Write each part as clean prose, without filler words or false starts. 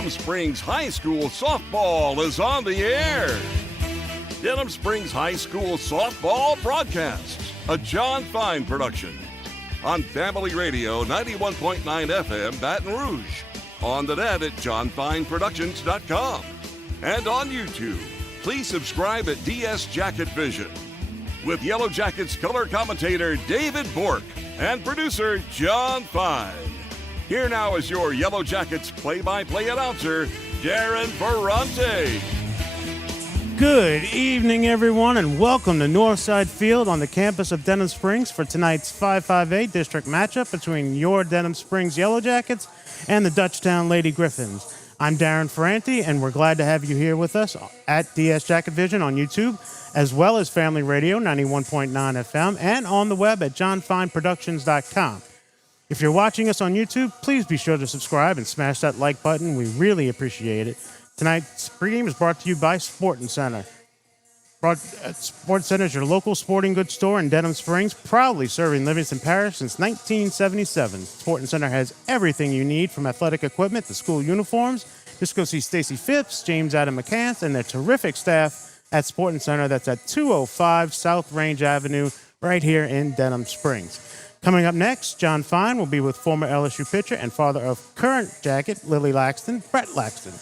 Denham Springs High School softball is on the air. Denham Springs High School softball broadcasts, a John Fine production. On Family Radio 91.9 FM Baton Rouge. On the net at johnfineproductions.com. And on YouTube. Please subscribe at DS Jacket Vision. With Yellow Jackets color commentator David Bork and producer John Fine. Here now is your Yellow Jackets play-by-play announcer, Darren Ferrante. Good evening, everyone, and welcome to Northside Field on the campus of Denham Springs for tonight's 5-5A district matchup between your Denham Springs Yellow Jackets and the Dutchtown Lady Griffins. I'm Darren Ferrante, and we're glad to have you here with us at DS Jacket Vision on YouTube, as well as Family Radio 91.9 FM, and on the web at johnfineproductions.com. If you're watching us on YouTube, please be sure to subscribe and smash that like button. We really appreciate it. Tonight's pregame is brought to you by Sporting Center. Sporting Center is your local sporting goods store in Denham Springs, proudly serving Livingston Parish since 1977. Sporting Center has everything you need, from athletic equipment to school uniforms. Just go see Stacy Phipps, James Adam McCants, and their terrific staff at Sporting Center. That's at 205 South Range Avenue, right here in Denham Springs. Coming up next, John Fine will be with former LSU pitcher and father of current Jacket, Lily Laxton, Brett Laxton.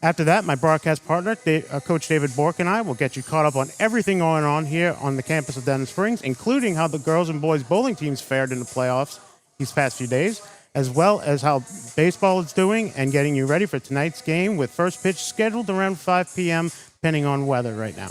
After that, my broadcast partner, Coach David Bork, and I will get you caught up on everything going on here on the campus of Denham Springs, including how the girls and boys bowling teams fared in the playoffs these past few days, as well as how baseball is doing and getting you ready for tonight's game with first pitch scheduled around 5 p.m., depending on weather right now.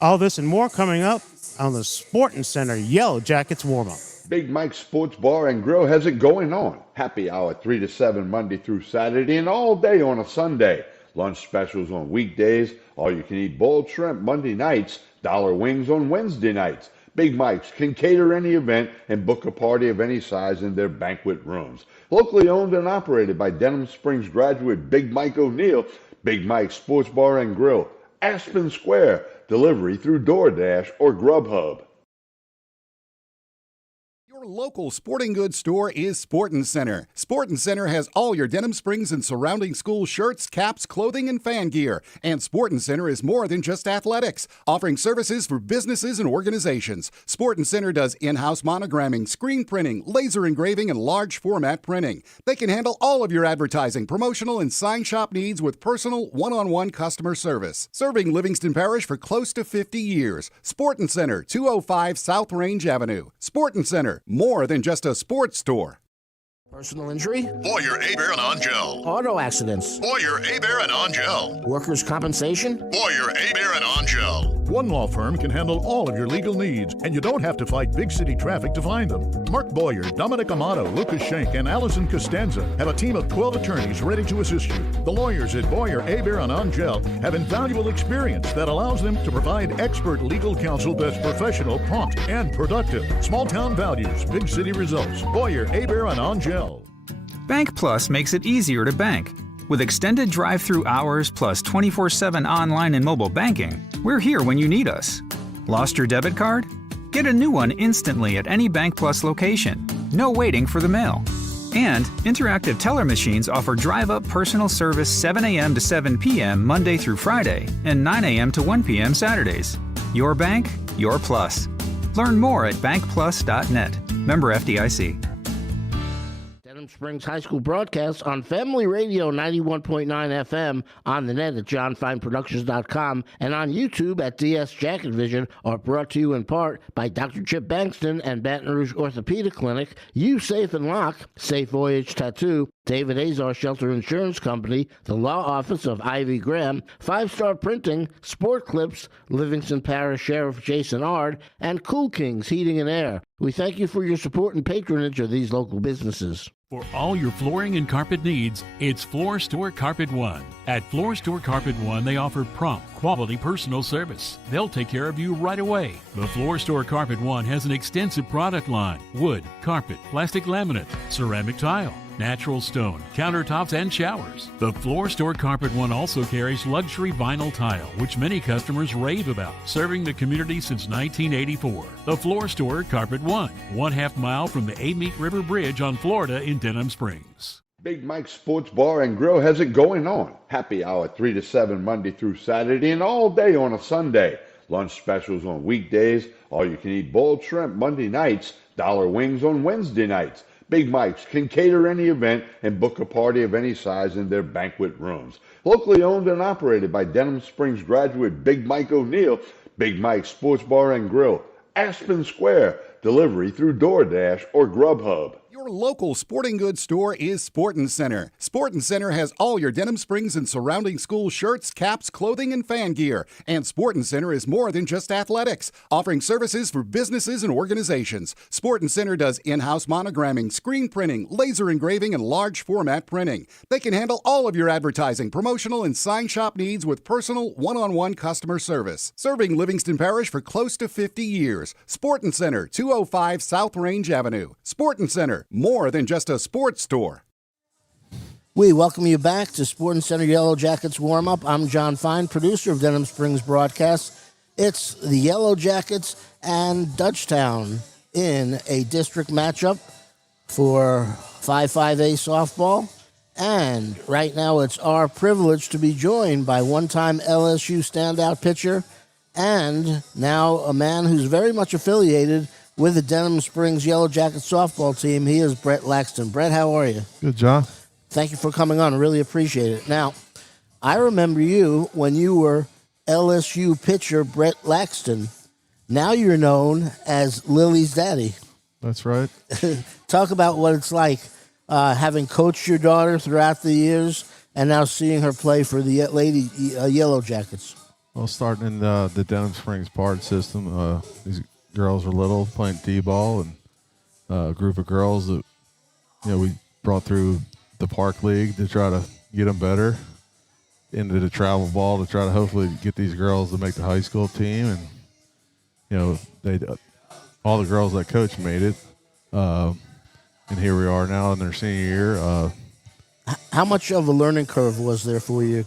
All this and more coming up on the Sporting Center Yellow Jackets warm-up. Big Mike's Sports Bar and Grill has it going on. Happy hour 3 to 7 Monday through Saturday and all day on a Sunday. Lunch specials on weekdays. All-you-can-eat boiled shrimp Monday nights. $1 wings on Wednesday nights. Big Mike's can cater any event and book a party of any size in their banquet rooms. Locally owned and operated by Denham Springs graduate Big Mike O'Neill. Big Mike's Sports Bar and Grill. Aspen Square. Delivery through DoorDash or Grubhub. Your local sporting goods store is Sporting Center. Sporting Center has all your Denham Springs and surrounding school shirts, caps, clothing, and fan gear. And Sporting Center is more than just athletics, offering services for businesses and organizations. Sporting Center does in-house monogramming, screen printing, laser engraving, and large format printing. They can handle all of your advertising, promotional, and sign shop needs with personal, one-on-one customer service. Serving Livingston Parish for close to 50 years. Sporting Center, 205 South Range Avenue. Sporting Center, more than just a sports store. Personal injury? Boyer, Hebert, and Angel. Auto accidents? Boyer, Hebert, and Angel. Workers' compensation? Boyer, Hebert, and Angel. One law firm can handle all of your legal needs, and you don't have to fight big city traffic to find them. Mark Boyer, Dominic Amato, Lucas Schenck, and Allison Costanza have a team of 12 attorneys ready to assist you. The lawyers at Boyer, Hebert, and Angel have invaluable experience that allows them to provide expert legal counsel that's professional, prompt, and productive. Small town values, big city results. Boyer, Hebert, and Angel. Bank Plus makes it easier to bank. With extended drive-through hours plus 24/7 online and mobile banking, we're here when you need us. Lost your debit card? Get a new one instantly at any Bank Plus location. No waiting for the mail. And interactive teller machines offer drive-up personal service 7 a.m. to 7 p.m. Monday through Friday and 9 a.m. to 1 p.m. Saturdays. Your bank, your plus. Learn more at bankplus.net. Member FDIC. Springs High School broadcasts on Family Radio 91.9 FM, on the net at johnfineproductions.com, and on YouTube at DS Jacket Vision are brought to you in part by Dr. Chip Bankston and Baton Rouge Orthopedic Clinic, You Safe and Lock, Safe Voyage Tattoo, David Azar Shelter Insurance Company, the Law Office of Ivy Graham, 5-Star Printing, Sport Clips, Livingston Parish Sheriff Jason Ard, and Cool Kings Heating and Air. We thank you for your support and patronage of these local businesses. For all your flooring and carpet needs, it's Floor Store Carpet One. At Floor Store Carpet One, they offer prompt, quality personal service. They'll take care of you right away. The Floor Store Carpet One has an extensive product line: wood, carpet, plastic laminate, ceramic tile, natural stone, countertops, and showers. The Floor Store Carpet One also carries luxury vinyl tile, which many customers rave about, serving the community since 1984. The Floor Store Carpet One, 1/2 mile from the Amite River Bridge on Florida in Denham Springs. Big Mike's Sports Bar and Grill has it going on. Happy hour 3 to 7 Monday through Saturday and all day on a Sunday. Lunch specials on weekdays. All you can eat boiled shrimp Monday nights. Dollar wings on Wednesday nights. Big Mike's can cater any event and book a party of any size in their banquet rooms. Locally owned and operated by Denham Springs graduate Big Mike O'Neill. Big Mike's Sports Bar and Grill. Aspen Square. Delivery through DoorDash or Grubhub. Your local sporting goods store is Sportin' Center. Sportin' Center has all your Denham Springs and surrounding school shirts, caps, clothing, and fan gear. And Sportin' Center is more than just athletics, offering services for businesses and organizations. Sportin' Center does in-house monogramming, screen printing, laser engraving, and large format printing. They can handle all of your advertising, promotional, and sign shop needs with personal, one-on-one customer service. Serving Livingston Parish for close to 50 years. Sportin' Center, 205 South Range Avenue. Sportin' Center, more than just a sports store. We welcome you back to Sporting Center Yellow Jackets warm-up. I'm John Fine, producer of Denham Springs Broadcast. It's the Yellow Jackets and Dutchtown in a district matchup for 5-5A softball. And right now it's our privilege to be joined by one-time LSU standout pitcher and now a man who's very much affiliated with the Denham Springs Yellow Jackets softball team. He is Brett Laxton. Brett, how are you? Good, John. Thank you for coming on. I really appreciate it. Now, I remember you when you were LSU pitcher Brett Laxton. Now you're known as Lily's daddy. That's right. Talk about what it's like having coached your daughter throughout the years and now seeing her play for the Lady Yellow Jackets. Well, starting in the Denham Springs Part system, these girls were little, playing t-ball, and a group of girls that we brought through the park league to try to get them better into the travel ball to try to hopefully get these girls to make the high school team. And they all the girls that coach made it, and here we are now in their senior year. How much of a learning curve was there for you?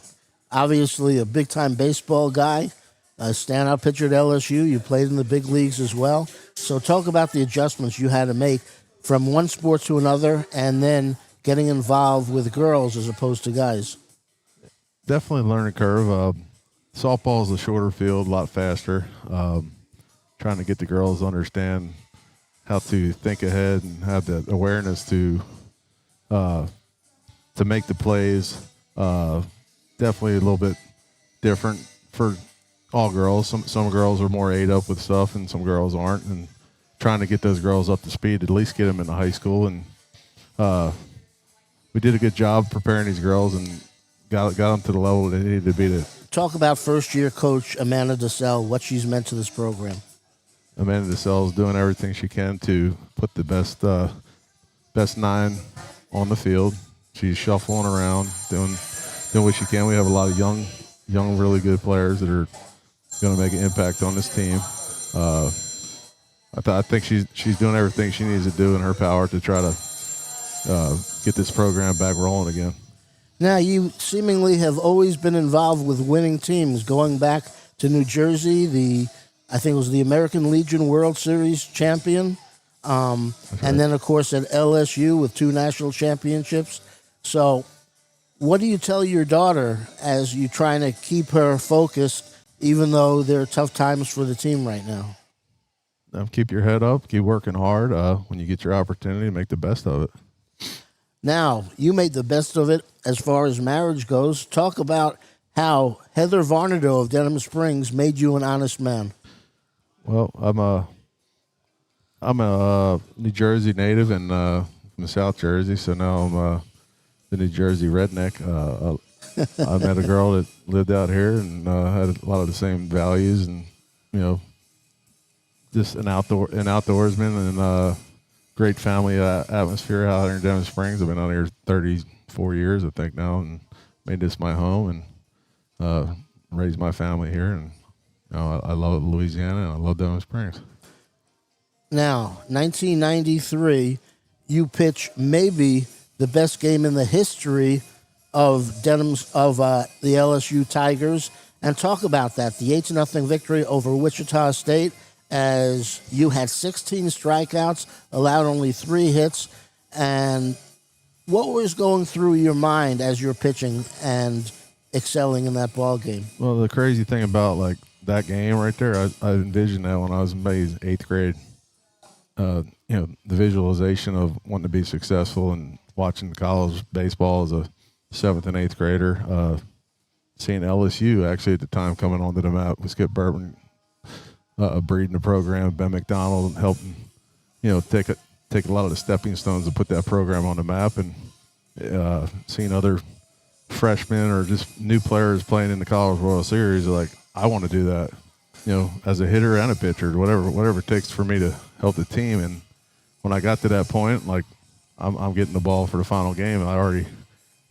Obviously, a big-time baseball guy. A standout pitcher at LSU. You played in the big leagues as well. So talk about the adjustments you had to make from one sport to another and then getting involved with girls as opposed to guys. Definitely a learning curve. Softball is a shorter field, a lot faster. Trying to get the girls to understand how to think ahead and have the awareness to make the plays. Definitely a little bit different for all girls. Some girls are more ate up with stuff, and some girls aren't. And trying to get those girls up to speed, at least get them into high school. And we did a good job preparing these girls and got them to the level they needed to be to. Talk about first-year coach Amanda DeSalle, what she's meant to this program. Amanda DeSalle is doing everything she can to put the best nine on the field. She's shuffling around, doing what she can. We have a lot of young, really good players that are going to make an impact on this team. I think she's doing everything she needs to do in her power to try to get this program back rolling again. Now, you seemingly have always been involved with winning teams, going back to New Jersey, I think it was the American Legion World Series champion, and then, of course, at LSU with 2 national championships. So what do you tell your daughter as you're trying to keep her focused, even though there are tough times for the team right now? Keep your head up. Keep working hard. When you get your opportunity, make the best of it. Now, you made the best of it as far as marriage goes. Talk about how Heather Varnado of Denham Springs made you an honest man. Well, I'm a New Jersey native and from South Jersey, so now I'm the New Jersey redneck. I met a girl that lived out here and had a lot of the same values, and just an outdoorsman and great family atmosphere out here in Denham Springs. I've been out here 34 years, I think now, and made this my home and raised my family here. And I love Louisiana and I love Denham Springs. Now, 1993, you pitch maybe the best game in the history of the LSU Tigers, and talk about that. The 8-0 victory over Wichita State, as you had 16 strikeouts, allowed only 3 hits, and What was going through your mind as you're pitching and excelling in that ball game? Well, the crazy thing about like that game right there, I envisioned that when I was in maybe 8th grade. The visualization of wanting to be successful and watching college baseball as a 7th and 8th grader. Seeing LSU actually at the time coming onto the map with Skip Burton breeding the program, Ben McDonald helping, take a lot of the stepping stones to put that program on the map, and seeing other freshmen or just new players playing in the College World Series, like I want to do that, as a hitter and a pitcher, whatever it takes for me to help the team. And when I got to that point, like I'm getting the ball for the final game, and I already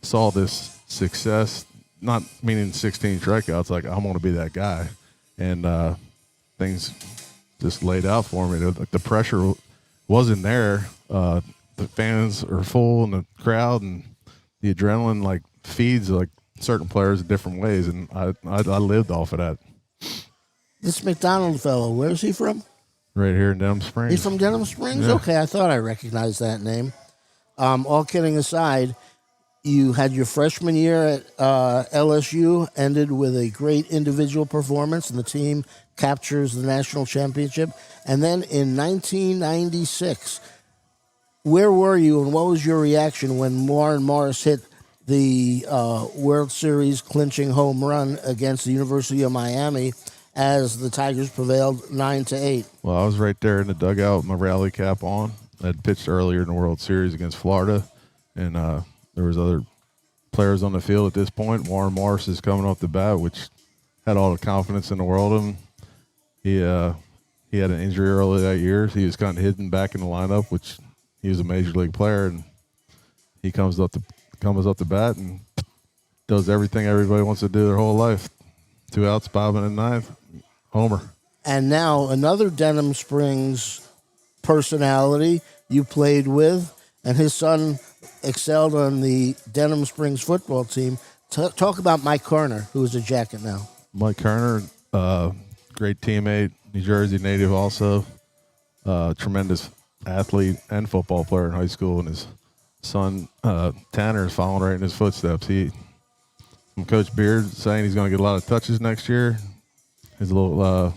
saw this success. Not meaning 16 strikeouts, like I want to be that guy, and things just laid out for me. The pressure wasn't there. The fans are full in the crowd, and the adrenaline like feeds like certain players in different ways, and I lived off of that. This McDonald fellow, where's he from? Right here in Denham Springs. He's from Denham Springs? Yeah. Okay, I thought I recognized that name. All kidding aside, you had your freshman year at LSU, ended with a great individual performance, and the team captures the national championship. And then in 1996, where were you, and what was your reaction when Warren Morris hit the World Series clinching home run against the University of Miami as the Tigers prevailed 9-8? Well, I was right there in the dugout with my rally cap on. I'd pitched earlier in the World Series against Florida, and there was other players on the field at this point. Warren Morris is coming off the bat, which had all the confidence in the world of him. He had an injury early that year. He was kind of hidden back in the lineup, which he was a major league player, and he comes up the bat and does everything everybody wants to do their whole life. 2 outs, bottom of the ninth, homer. And now another Denham Springs personality you played with, and his son excelled on the Denham Springs football team. Talk about Mike Kerner, who is a Jacket now. Mike Kerner, great teammate, New Jersey native also, tremendous athlete and football player in high school, and his son Tanner is following right in his footsteps. From Coach Beard saying he's going to get a lot of touches next year. He's a little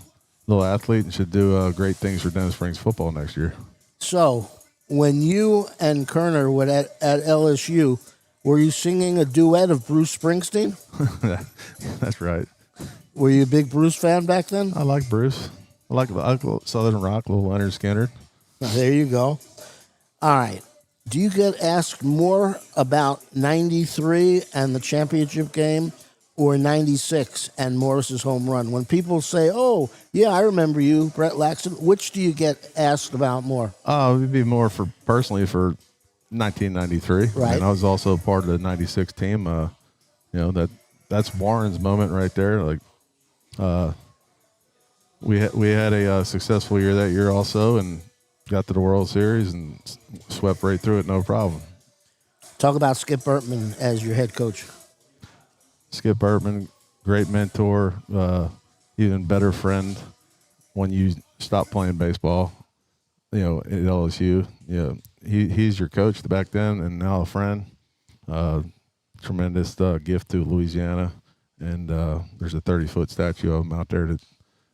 athlete and should do great things for Denham Springs football next year. So, when you and Kerner were at LSU, were you singing a duet of Bruce Springsteen? That's right. Were you a big Bruce fan back then? I like Bruce. I like Southern rock, little Leonard Skinner. There you go. All right. Do you get asked more about 93 and the championship game, or 96 and Morris's home run? When people say, oh, yeah, I remember you, Brett Laxton, which do you get asked about more? It would be more for 1993. Right. And I was also part of the 96 team. That's Warren's moment right there. Like, we had a successful year that year also, and got to the World Series and swept right through it, no problem. Talk about Skip Burtman as your head coach. Skip Burtman, great mentor, even better friend when you stop playing baseball, at LSU. He's your coach back then and now a friend. Tremendous gift to Louisiana. And there's a 30-foot statue of him out there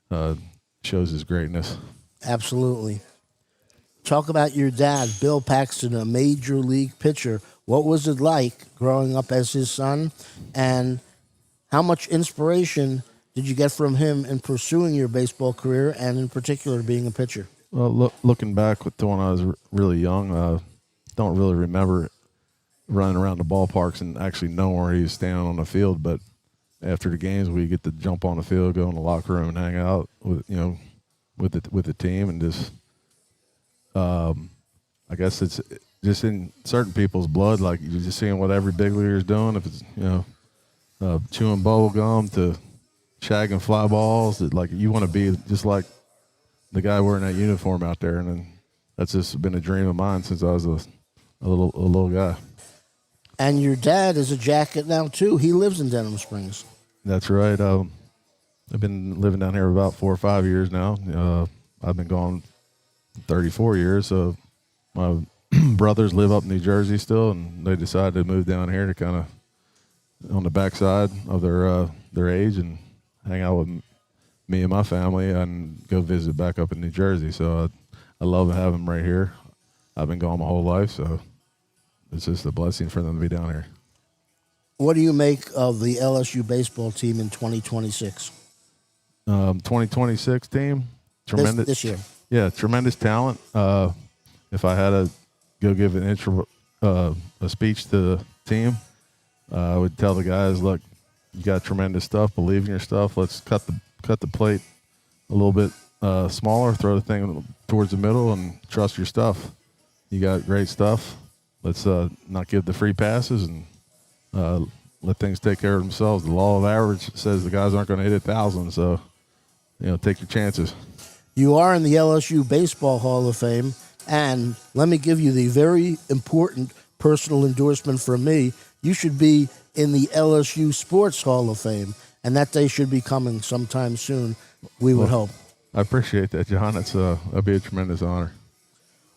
that shows his greatness. Absolutely. Talk about your dad, Bill Paxton, a major league pitcher. What was it like growing up as his son, and how much inspiration did you get from him in pursuing your baseball career, and in particular being a pitcher? Well, looking back to when I was really young, don't really remember running around the ballparks and actually knowing where he was standing on the field. But after the games, we get to jump on the field, go in the locker room, and hang out with the team, and just. I guess it's just in certain people's blood. Like, you're just seeing what every big leaguer is doing. If it's chewing bubble gum to shagging fly balls, like you want to be just like the guy wearing that uniform out there. And then that's just been a dream of mine since I was a little guy. And your dad is a Jacket now too. He lives in Denham Springs. That's right. I've been living down here about 4 or 5 years now. I've been gone 34 years. So my brothers live up in New Jersey still, and they decided to move down here to kind of on the backside of their age and hang out with me and my family and go visit back up in New Jersey. So I love having them right here. I've been gone my whole life, so it's just a blessing for them to be down here. What do you make of the LSU baseball team in 2026? 2026 team, tremendous this year. Yeah, tremendous talent. If I had to go give an a speech to the team, I would tell the guys, look, you got tremendous stuff. Believe in your stuff. Let's cut the plate a little bit smaller. Throw the thing towards the middle and trust your stuff. You got great stuff. Let's not give the free passes and let things take care of themselves. The law of average says the guys aren't going to hit 1,000, so take your chances. You are in the LSU Baseball Hall of Fame, and let me give you the very important personal endorsement from me. You should be in the LSU Sports Hall of Fame, and that day should be coming sometime soon, we would hope. I appreciate that, John. That'd be a tremendous honor.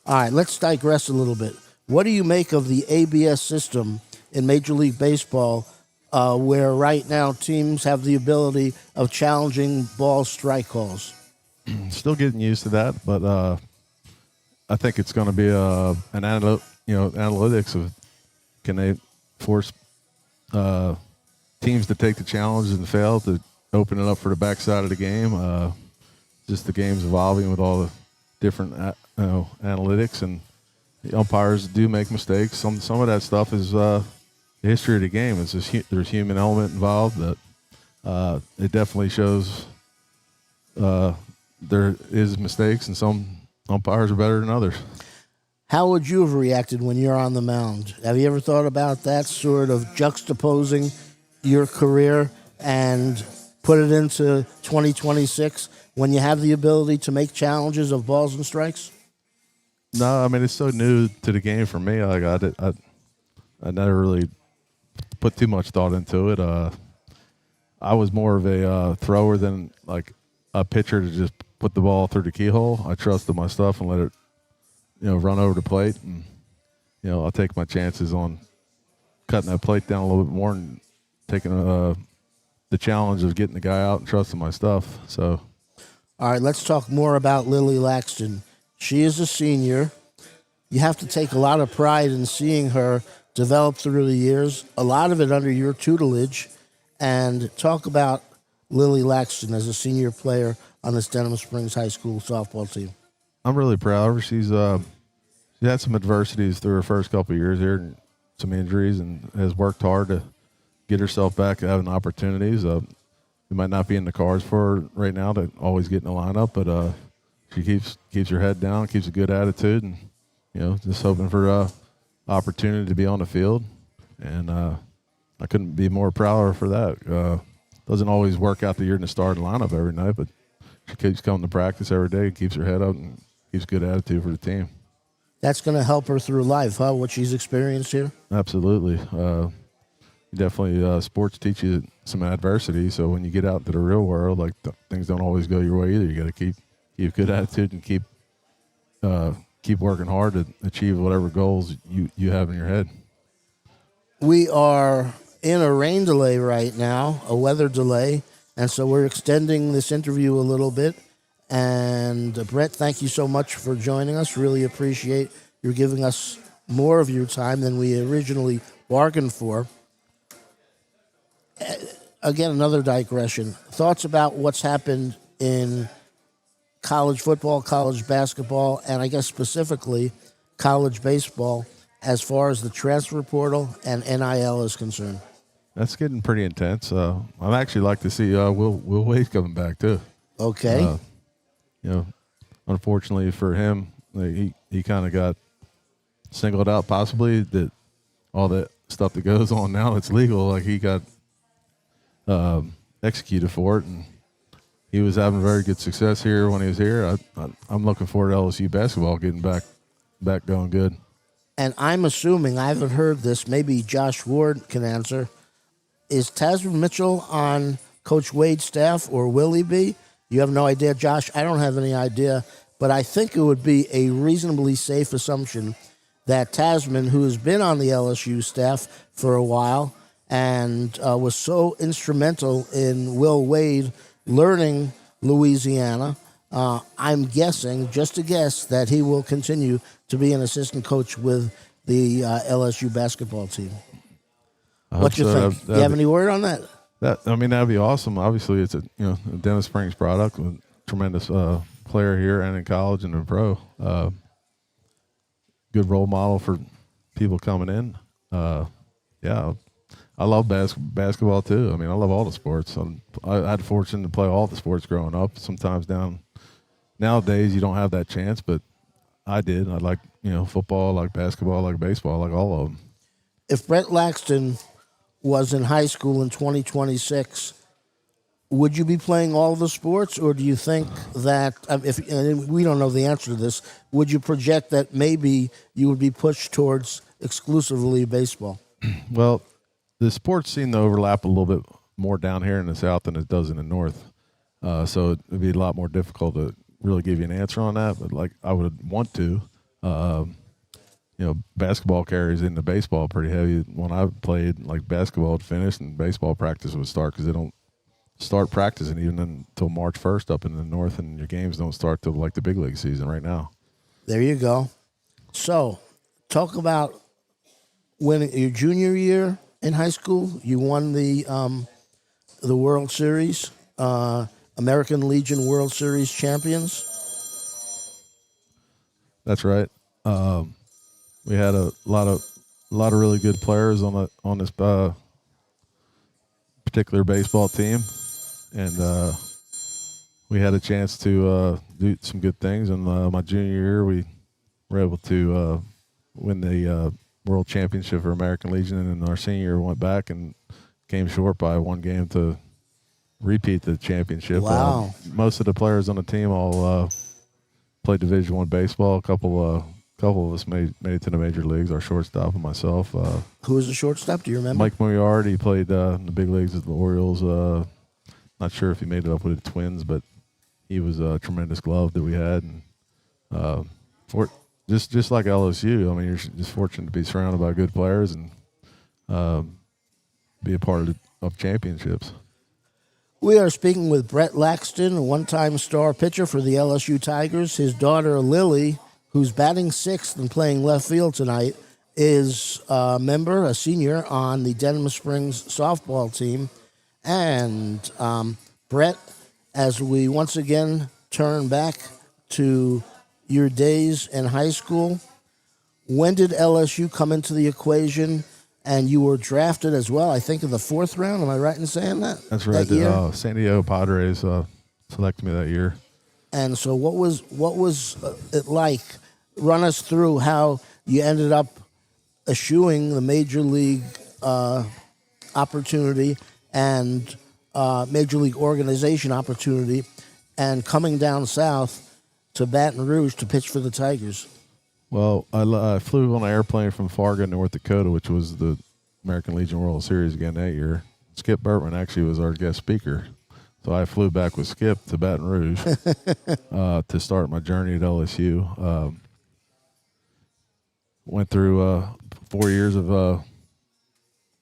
All right, let's digress a little bit. What do you make of the ABS system in Major League Baseball, where right now teams have the ability of challenging ball strike calls? Still getting used to that, but I think it's going to be an analytics of can they force teams to take the challenge and fail to open it up for the backside of the game. Just the game's evolving with all the different analytics, and the umpires do make mistakes. Some of that stuff is the history of the game. It's just there's human element involved that it definitely shows there is mistakes, and some umpires are better than others. How would you have reacted when you're on the mound? Have you ever thought about that, sort of juxtaposing your career and put it into 2026 when you have the ability to make challenges of balls and strikes? No, I mean, it's so new to the game for me. Like I never really put too much thought into it. I was more of a thrower than like a pitcher to just put the ball through the keyhole. I trusted my stuff and let it, run over the plate, and I'll take my chances on cutting that plate down a little bit more and taking the challenge of getting the guy out and trusting my stuff. So, all right, let's talk more about Lily Laxton. She is a senior. You have to take a lot of pride in seeing her develop through the years, a lot of it under your tutelage, and talk about Lily Laxton as a senior player on this Denham Springs High School softball team. I'm really proud of her. She's she had some adversities through her first couple of years here, and some injuries, and has worked hard to get herself back having opportunities. It might not be in the cards for her right now to always get in the lineup, but she keeps her head down, keeps a good attitude, and just hoping for opportunity to be on the field. And I couldn't be more proud of her for that. Doesn't always work out that you're in the starting lineup every night, but she keeps coming to practice every day, keeps her head up, and keeps a good attitude for the team. That's going to help her through life, huh, what she's experienced here? Absolutely. Definitely, sports teach you some adversity, so when you get out into the real world, like things don't always go your way either. You got to keep a good attitude and keep working hard to achieve whatever goals you have in your head. We are in a rain delay right now, a weather delay, and so we're extending this interview a little bit. And Brett, thank you so much for joining us. Really appreciate you giving us more of your time than we originally bargained for. Again, another digression. Thoughts about what's happened in college football, college basketball, and I guess specifically college baseball as far as the transfer portal and NIL is concerned? That's getting pretty intense. I'd actually like to see Will Wade coming back too. Okay. Unfortunately for him, he kind of got singled out. Possibly that all that stuff that goes on now that's legal, like he got executed for it, and he was having very good success here when he was here. I'm looking forward to LSU basketball getting back going good. And I'm assuming, I haven't heard this, maybe Josh Ward can answer. Is Tasman Mitchell on Coach Wade's staff, or will he be? You have no idea, Josh? I don't have any idea, but I think it would be a reasonably safe assumption that Tasman, who has been on the LSU staff for a while and was so instrumental in Will Wade learning Louisiana, I'm guessing, just a guess, that he will continue to be an assistant coach with the LSU basketball team. What you think? Do you have any word on that? That'd be awesome. Obviously, it's a Denham Springs product, with a tremendous player here and in college and in pro. Good role model for people coming in. I love basketball too. I love all the sports. I had the fortune to play all the sports growing up. Sometimes nowadays you don't have that chance, but I did. I like football, I like basketball, I like baseball, I like all of them. If Brett Laxton was in high school in 2026, would you be playing all the sports, or do you think that, and we don't know the answer to this, would you project that maybe you would be pushed towards exclusively baseball? Well, the sports seem to overlap a little bit more down here in the South than it does in the North. So it'd be a lot more difficult to really give you an answer on that, but I would want to. Basketball carries into baseball pretty heavy. When I played, basketball would finish and baseball practice would start, because they don't start practicing even until March 1st up in the North, and your games don't start till the big league season right now. There you go. So, talk about winning your junior year in high school. You won the World Series, American Legion World Series champions. That's right. We had a lot of really good players on this particular baseball team, and we had a chance to do some good things. In my junior year, we were able to win the World Championship for American Legion, and in our senior year, went back and came short by one game to repeat the championship. Wow! Most of the players on the team all played Division I baseball. A couple of us made it to the major leagues. Our shortstop and myself. Who was the shortstop? Do you remember? Mike Moriarty played in the big leagues with the Orioles. Not sure if he made it up with the Twins, but he was a tremendous glove that we had. And just like LSU, you're just fortunate to be surrounded by good players and be a part of championships. We are speaking with Brett Laxton, a one-time star pitcher for the LSU Tigers. His daughter, Lily, who's batting sixth and playing left field tonight, is a senior on the Denham Springs softball team. And Brett, as we once again turn back to your days in high school, when did LSU come into the equation? And you were drafted as well, I think, in the fourth round. Am I right in saying that? That's right. San Diego Padres selected me that year. And so what was it like? Run us through how you ended up eschewing the major league opportunity and major league organization opportunity and coming down south to Baton Rouge to pitch for the Tigers. Well, I flew on an airplane from Fargo, North Dakota, which was the American Legion World Series again that year. Skip Burtman actually was our guest speaker. So I flew back with Skip to Baton Rouge to start my journey at LSU. Went through 4 years of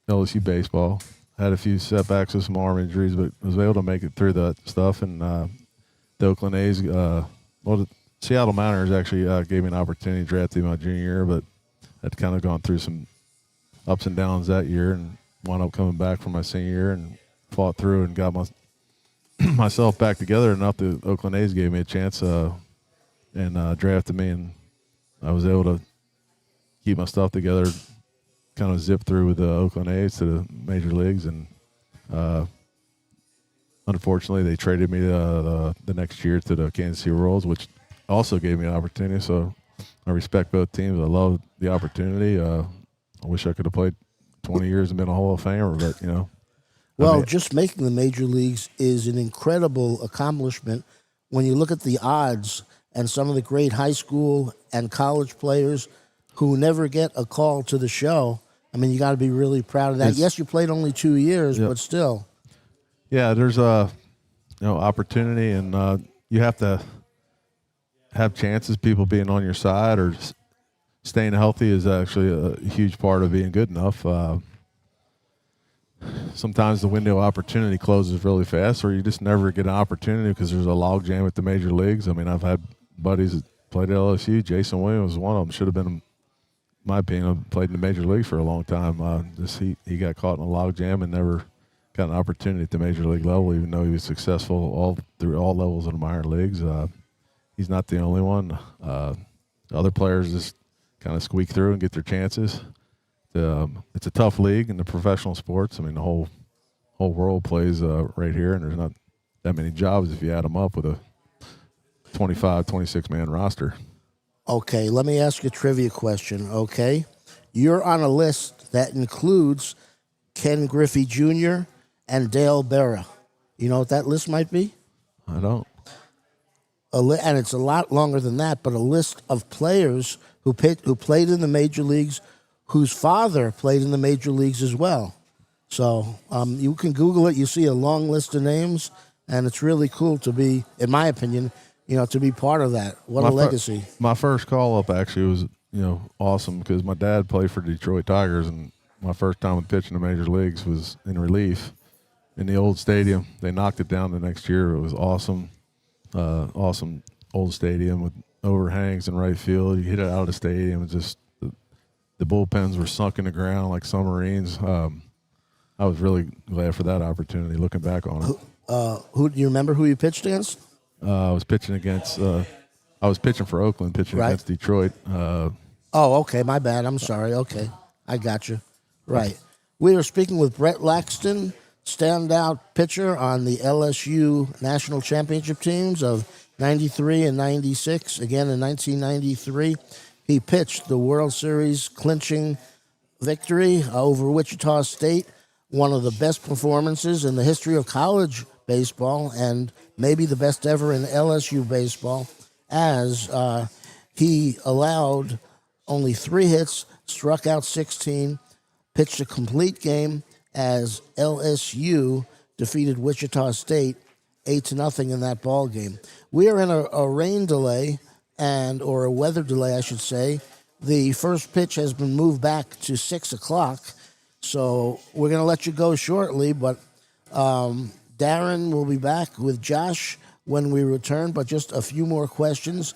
LSU baseball. Had a few setbacks with some arm injuries, but was able to make it through that stuff. And the Oakland A's, the Seattle Mariners actually gave me an opportunity to draft me my junior year, but I'd kind of gone through some ups and downs that year and wound up coming back for my senior year and fought through and got myself back together enough that the Oakland A's gave me a chance and drafted me, and I was able to keep my stuff together, kind of zip through with the Oakland A's to the major leagues, and unfortunately they traded me the next year to the Kansas City Royals, which also gave me an opportunity. So I respect both teams. I love the opportunity. I wish I could have played 20 years and been a Hall of Famer, but Well, just making the major leagues is an incredible accomplishment when you look at the odds and some of the great high school and college players who never get a call to the show. You got to be really proud of that. Yes, you played only 2 years, but still. Yeah, there's opportunity, and you have to have chances, people being on your side or staying healthy is actually a huge part of being good enough. Sometimes the window of opportunity closes really fast, or you just never get an opportunity because there's a log jam at the major leagues. I mean, I've had buddies that played at LSU. Jason Williams was one of them. Should have been, in my opinion, played in the major leagues for a long time. He got caught in a log jam and never got an opportunity at the major league level, even though he was successful through all levels of the minor leagues. He's not the only one. Other players just kind of squeak through and get their chances. It's a tough league in the professional sports. I mean, the whole world plays right here, and there's not that many jobs if you add them up with a 25, 26-man roster. Okay, let me ask you a trivia question, okay? You're on a list that includes Ken Griffey Jr. and Dale Berra. You know what that list might be? I don't. And it's a lot longer than that, but a list of players who played in the major leagues, whose father played in the major leagues as well. So you can Google it. You see a long list of names, and it's really cool to be, in my opinion, to be part of that. What a legacy. My first call-up actually was, awesome because my dad played for Detroit Tigers, and my first time pitching the major leagues was in relief in the old stadium. They knocked it down the next year. It was awesome. Awesome old stadium with overhangs in right field. You hit it out of the stadium, and just the bullpens were sunk in the ground like submarines. I was really glad for that opportunity. Looking back on it, who do you remember? Who you pitched against? I was pitching against. I was pitching for Oakland, pitching against Detroit. Oh, okay, my bad. I'm sorry. Okay, I got you. Right. We are speaking with Brett Laxton, standout pitcher on the LSU national championship teams of 93 and 96. Again, in 1993, he pitched the World Series clinching victory over Wichita State, one of the best performances in the history of college baseball and maybe the best ever in LSU baseball, as he allowed only 3 hits, struck out 16, pitched a complete game as LSU defeated Wichita State 8-0 in that ball game. We are in a rain delay or a weather delay, I should say. The first pitch has been moved back to 6 o'clock, so we're going to let you go shortly, but Darren will be back with Josh when we return, but just a few more questions.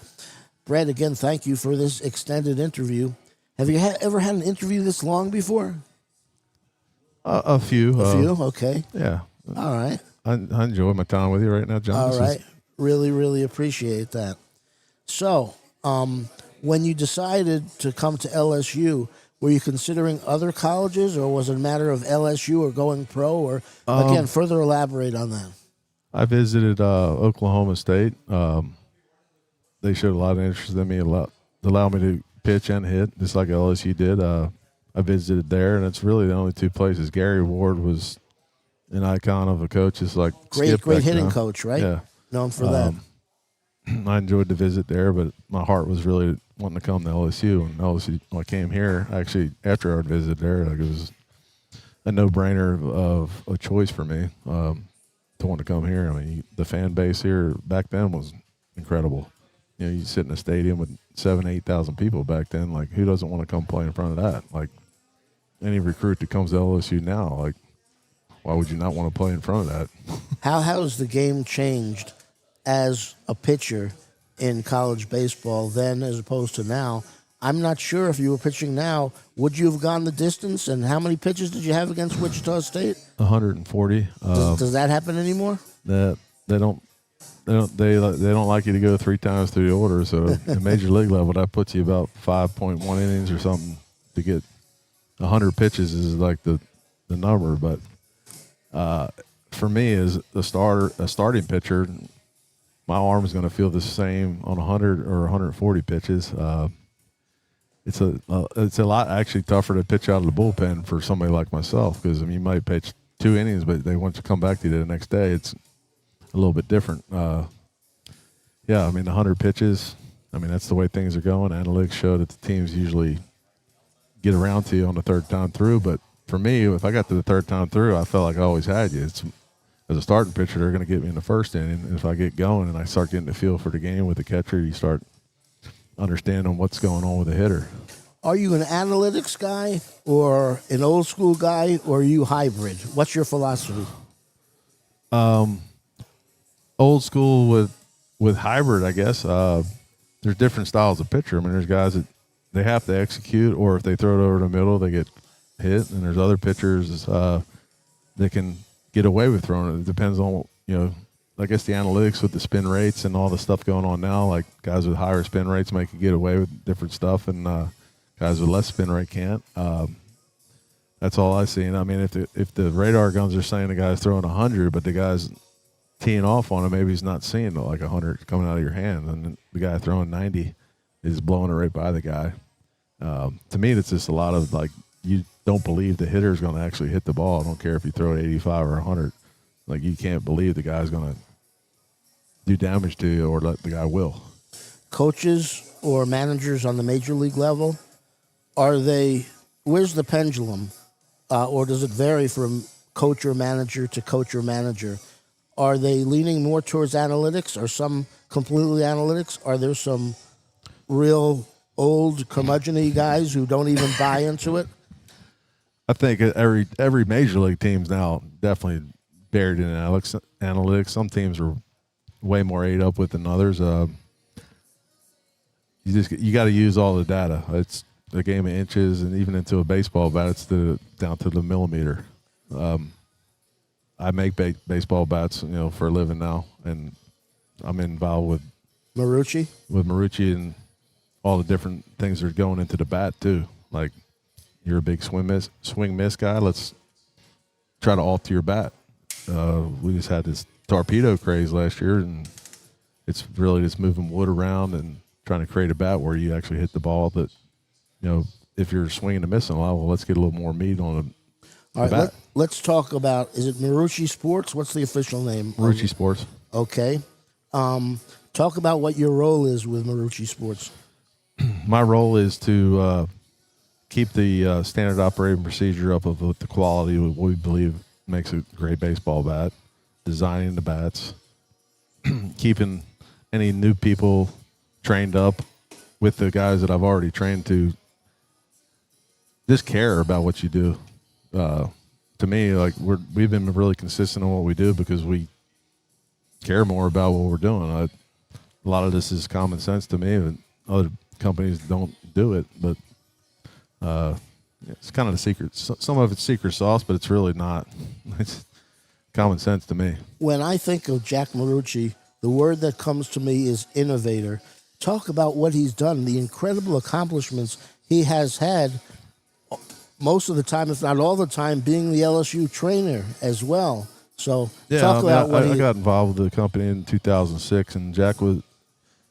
Brett, again, thank you for this extended interview. Have you ever had an interview this long before? A few. A few? Okay. Yeah. All right. I enjoy my time with you right now, John. All right. Really, really appreciate that. So, when you decided to come to LSU, were you considering other colleges, or was it a matter of LSU or going pro? Or, again, further elaborate on that. I visited Oklahoma State. They showed a lot of interest in me, allowed me to pitch and hit, just like LSU did. I visited there, and it's really the only 2 places. Gary Ward was an icon of a coach, just like great hitting coach, right? Yeah, known for that. I enjoyed the visit there, but my heart was really wanting to come to LSU. And LSU, when I came here, actually after our visit there, it was a no-brainer of a choice for me to want to come here. I mean, the fan base here back then was incredible. You sit in a stadium with 7,000-8,000 people back then. Like, who doesn't want to come play in front of that? Like, any recruit that comes to LSU now, like, why would you not want to play in front of that? How has the game changed as a pitcher in college baseball then as opposed to now? I'm not sure if you were pitching now, would you have gone the distance? And how many pitches did you have against Wichita State? 140. Does that happen anymore? They don't like you to go 3 times through the order. So at major league level, that puts you about 5.1 innings or something to get 100 pitches is like the number. But for me, as a starting pitcher, my arm is going to feel the same on 100 or 140 pitches. It's a lot actually tougher to pitch out of the bullpen for somebody like myself, because you might pitch 2 innings, but they want to come back to you the next day. It's a little bit different. 100 pitches. That's the way things are going. Analytics show that the teams usually get around to you on the 3rd time through. But for me, if I got to the 3rd time through, I felt like I always had you. As a starting pitcher, they're going to get me in the 1st inning. And if I get going and I start getting the feel for the game with the catcher, you start understanding what's going on with the hitter. Are you an analytics guy or an old school guy, or are you hybrid? What's your philosophy? Old school with hybrid, I guess. There's different styles of pitcher. I mean, there's guys that they have to execute, or if they throw it over the middle, they get hit. And there's other pitchers that can get away with throwing it. It depends on, I guess the analytics with the spin rates and all the stuff going on now. Like guys with higher spin rates make you get away with different stuff, and guys with less spin rate can't. That's all I see. And I mean, if the radar guns are saying the guy's throwing 100, but the guy's teeing off on it, maybe he's not seeing like 100 coming out of your hand, and the guy throwing 90 is blowing it right by the guy. To me, it's just a lot of like, you don't believe the hitter's going to actually hit the ball. I don't care if you throw it 85 or 100. Like, you can't believe the guy's going to do damage to you, or the guy will. Coaches or managers on the major league level, where's the pendulum? Or does it vary from coach or manager to coach or manager? Are they leaning more towards analytics, or some completely analytics? Are there some real old curmudgeon-y guys who don't even buy into it? I think every major league team's now definitely buried in analytics. Some teams are way more ate up with than others. You got to use all the data. It's a game of inches, and even into a baseball bat, it's down to the millimeter. I make baseball bats, for a living now, and I'm involved with Marucci. With Marucci and all the different things that are going into the bat too. Like, you're a big swing miss guy. Let's try to alter your bat. We just had this torpedo craze last year, and it's really just moving wood around and trying to create a bat where you actually hit the ball that, if you're swinging and missing a lot, well, let's get a little more meat on All right, let's talk about, is it Marucci Sports? What's the official name? Marucci Sports. Okay. Talk about what your role is with Marucci Sports. My role is to keep the standard operating procedure up of the quality of what we believe makes a great baseball bat, designing the bats, keeping any new people trained up with the guys that I've already trained to just care about what you do. To me, like, we've been really consistent on what we do because we care more about what we're doing. A lot of this is common sense to me, and other companies don't do it, but it's kind of the secret. Some of it's secret sauce, but it's really not. It's common sense to me. When I think of Jack Marucci, the word that comes to me is innovator. Talk about what he's done, the incredible accomplishments he has had, most of the time, if not all the time, being the LSU trainer as well. So talk about what I got involved with the company in 2006, and Jack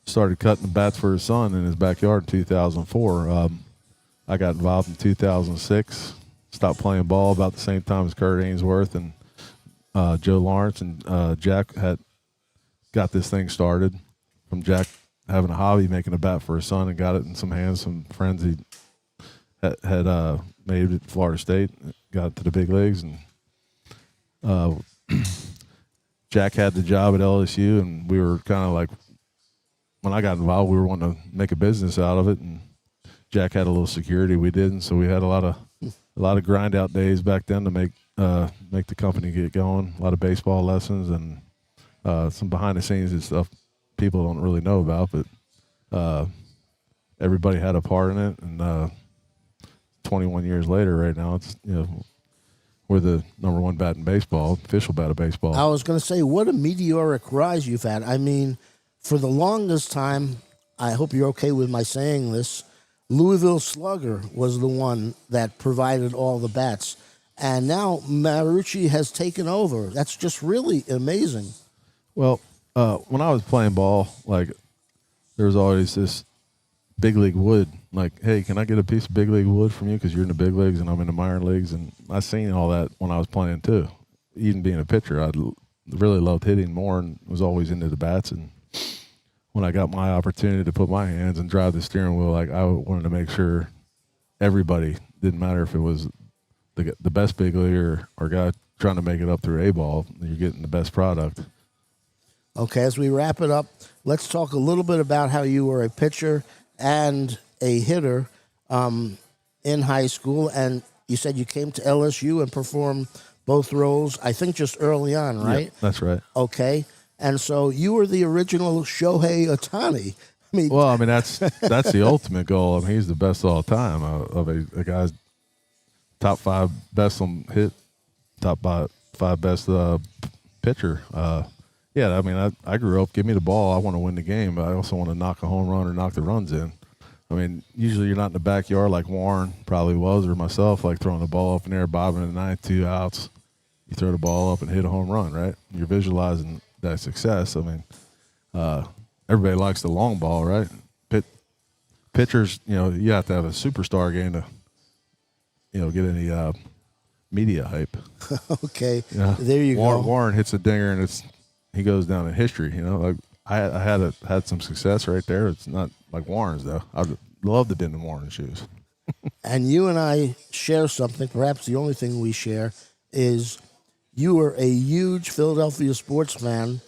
started cutting the bats for his son in his backyard in 2004. I got involved in 2006, stopped playing ball about the same time as Kurt Ainsworth and Joe Lawrence, and Jack had got this thing started from Jack having a hobby, making a bat for his son, and got it in some hands, some friends he had made it at Florida State, got it to the big leagues, and Jack had the job at LSU, and we were kind of like, when I got involved, we were wanting to make a business out of it, and Jack had a little security, we didn't, so we had a lot of grind out days back then to make the company get going. A lot of baseball lessons and some behind the scenes and stuff people don't really know about, but everybody had a part in it, and 21 years later, right now, it's we're the number one bat in baseball, official bat of baseball. I was going to say, what a meteoric rise you've had. I mean, for the longest time, I hope you're okay with my saying this, Louisville Slugger was the one that provided all the bats. And now Marucci has taken over. That's just really amazing. Well, when I was playing ball, like, there was always this big league wood. Like, hey, can I get a piece of big league wood from you because you're in the big leagues and I'm in the minor leagues? And I seen all that when I was playing too. Even being a pitcher, I really loved hitting more and was always into the bats. And when I got my opportunity to put my hands and drive the steering wheel, like, I wanted to make sure everybody, didn't matter if it was the best big leaguer or guy trying to make it up through A-ball, you're getting the best product. Okay, as we wrap it up, let's talk a little bit about how you were a pitcher and a hitter. in high school, and you said you came to LSU and performed both roles, I think just early on, right? Yep, that's right. Okay. And so you were the original Shohei Ohtani. That's the ultimate goal. I mean, he's the best of all time of a guy's top 5 best on hit, top 5 best pitcher. I grew up, give me the ball, I want to win the game, but I also want to knock a home run or knock the runs in. I mean, usually you're not in the backyard like Warren probably was, or myself, like throwing the ball up in there, bobbing in the ninth, 2 outs. You throw the ball up and hit a home run, right? You're visualizing that success. I mean, everybody likes the long ball, right? Pitchers, you have to have a superstar game to, get any media hype. Okay, there you go. Warren hits a dinger and he goes down in history. Like I had some success right there. It's not like Warren's though. I love the Denham Warren shoes. And you and I share something. Perhaps the only thing we share is you were a huge Philadelphia sports fan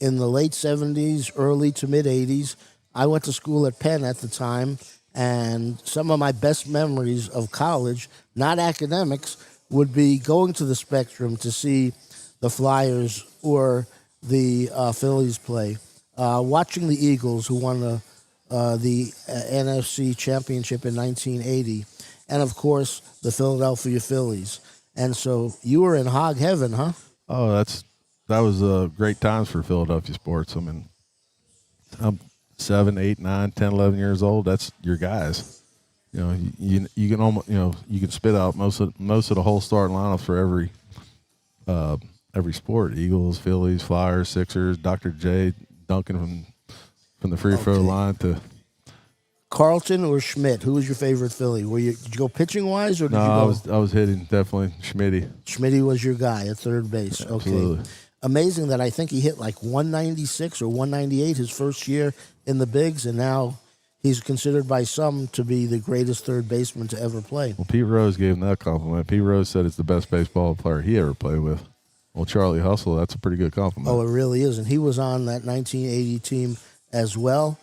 in the late 70s, early to mid 80s. I went to school at Penn at the time, and some of my best memories of college, not academics, would be going to the Spectrum to see the Flyers or the Phillies play, watching the Eagles, who won the NFC Championship in 1980, and, of course, the Philadelphia Phillies. And so you were in hog heaven, huh? Oh, that was great times for Philadelphia sports. I mean, I'm 7, 8, 9, 10, 11 years old. That's your guys. You can almost you can spit out most of the whole starting lineup for every sport: Eagles, Phillies, Flyers, Sixers, Dr. J, Duncan from the free throw line to Carlton or Schmidt. Who was your favorite Philly? Did you go pitching wise or did you go? I was hitting definitely Schmitty. Schmitty was your guy at third base. Okay. Absolutely. Amazing that I think he hit like 196 or 198 his first year in the bigs, and now he's considered by some to be the greatest third baseman to ever play. Well, Pete Rose gave him that compliment. Pete Rose said it's the best baseball player he ever played with. Well, Charlie Hustle, that's a pretty good compliment. Oh, it really is, and he was on that 1980 team as well.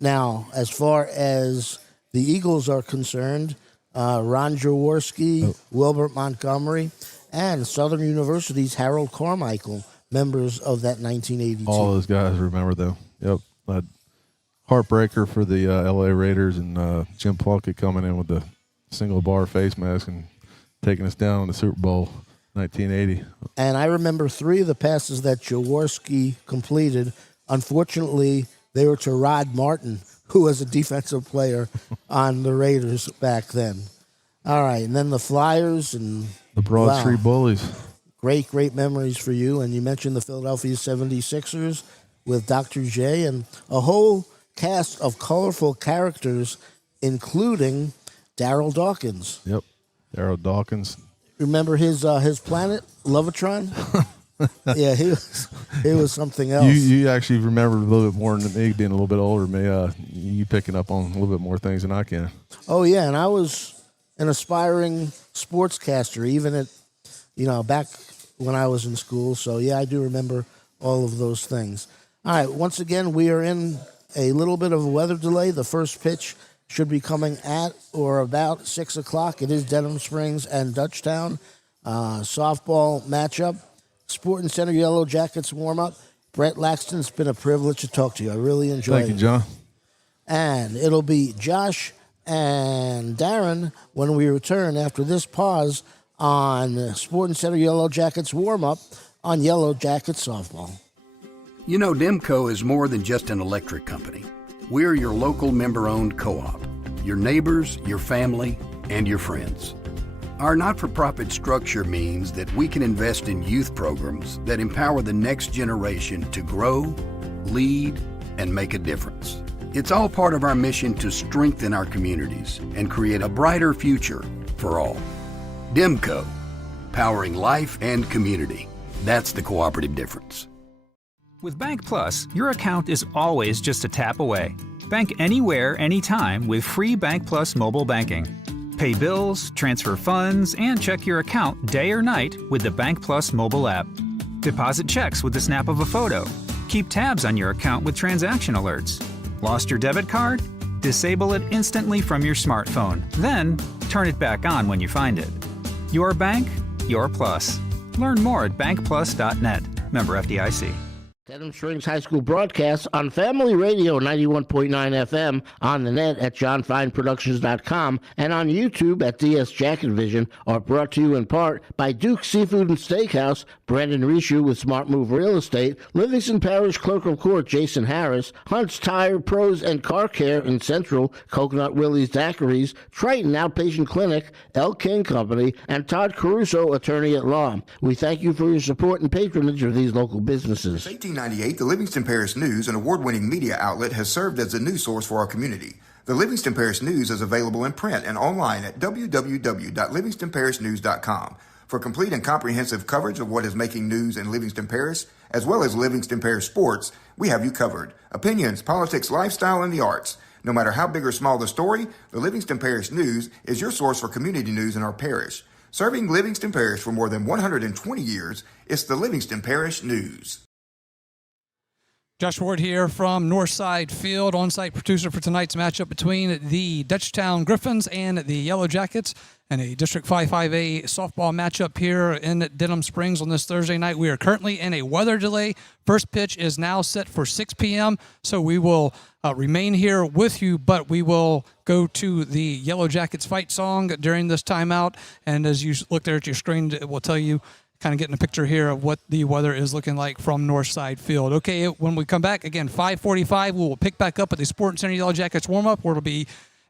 Now, as far as the Eagles are concerned, Ron Jaworski, Wilbert Montgomery, and Southern University's Harold Carmichael, members of that 1980 team. All those guys remember them. Yep. Heartbreaker for the L.A. Raiders and Jim Plunkett coming in with the single bar face mask and taking us down in the Super Bowl 1980. And I remember 3 of the passes that Jaworski completed. Unfortunately, they were to Rod Martin, who was a defensive player on the Raiders back then. All right, and then the Flyers and the Broad Street Bullies. Great memories for you. And you mentioned the Philadelphia 76ers with Dr. J and a whole cast of colorful characters, including Darryl Dawkins. Yep, Darryl Dawkins. Remember his planet, Lovatron? Yeah, he was something else. You actually remember a little bit more than me, being a little bit older than me. You picking up on a little bit more things than I can. Oh yeah, and I was an aspiring sportscaster, even at back when I was in school. So yeah, I do remember all of those things. All right, once again, we are in a little bit of a weather delay. The first pitch should be coming at or about 6 o'clock. It is Denham Springs and Dutchtown. Softball matchup. Sporting Center Yellow Jackets warm-up. Brett Laxton, it's been a privilege to talk to you. I really enjoyed it. Thank you, John. And it'll be Josh and Darren when we return after this pause on Sporting Center Yellow Jackets warm-up on Yellow Jackets softball. You know, Demco is more than just an electric company. We're your local member-owned co-op, your neighbors, your family, and your friends. Our not-for-profit structure means that we can invest in youth programs that empower the next generation to grow, lead, and make a difference. It's all part of our mission to strengthen our communities and create a brighter future for all. Demco, powering life and community. That's the cooperative difference. With Bank Plus, your account is always just a tap away. Bank anywhere, anytime with free Bank Plus mobile banking. Pay bills, transfer funds, and check your account day or night with the Bank Plus mobile app. Deposit checks with the snap of a photo. Keep tabs on your account with transaction alerts. Lost your debit card? Disable it instantly from your smartphone. Then, turn it back on when you find it. Your bank, your plus. Learn more at bankplus.net. Member FDIC. Denham Springs High School broadcasts on Family Radio 91.9 FM, on the net at johnfineproductions.com, and on YouTube at DS Jacket Vision are brought to you in part by Duke's Seafood and Steakhouse, Brandon Rishu with Smart Move Real Estate, Livingston Parish Clerk of Court Jason Harris, Hunt's Tire Pros and Car Care in Central, Coconut Willie's Daiquiris, Triton Outpatient Clinic, El King Company, and Todd Caruso, Attorney at Law. We thank you for your support and patronage of these local businesses. 1898, the Livingston Parish News, an award-winning media outlet, has served as the news source for our community. The Livingston Parish News is available in print and online at www.livingstonparishnews.com. For complete and comprehensive coverage of what is making news in Livingston Parish, as well as Livingston Parish sports, we have you covered. Opinions, politics, lifestyle, and the arts. No matter how big or small the story, the Livingston Parish News is your source for community news in our parish. Serving Livingston Parish for more than 120 years, it's the Livingston Parish News. Josh Ward here from Northside Field, on-site producer for tonight's matchup between the Dutchtown Griffins and the Yellow Jackets, and a District 5-5A softball matchup here in Denham Springs on this Thursday night. We are currently in a weather delay. First pitch is now set for 6 p.m., so we will remain here with you, but we will go to the Yellow Jackets fight song during this timeout, and as you look there at your screen, it will tell you kind of getting a picture here of what the weather is looking like from Northside Field. Okay, when we come back, again, 5:45, we will pick back up at the Sporting Center Yellow Jackets warm-up, where it'll be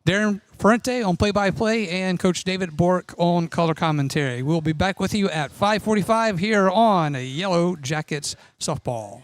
Darren Ferrente on play-by-play and Coach David Bork on color commentary. We'll be back with you at 5:45 here on Yellow Jackets Softball.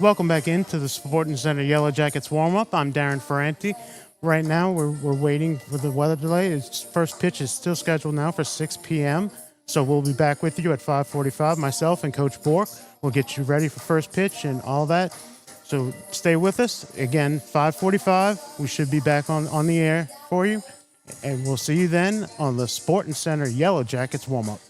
Welcome back into the Sporting Center Yellow Jackets warm-up. I'm Darren Ferranti. Right now, we're waiting for the weather delay. Its first pitch is still scheduled now for 6 p.m., so we'll be back with you at 5:45. Myself and Coach Bork will get you ready for first pitch and all that. So stay with us. Again, 5:45. We should be back on the air for you, and we'll see you then on the Sporting Center Yellow Jackets warm-up.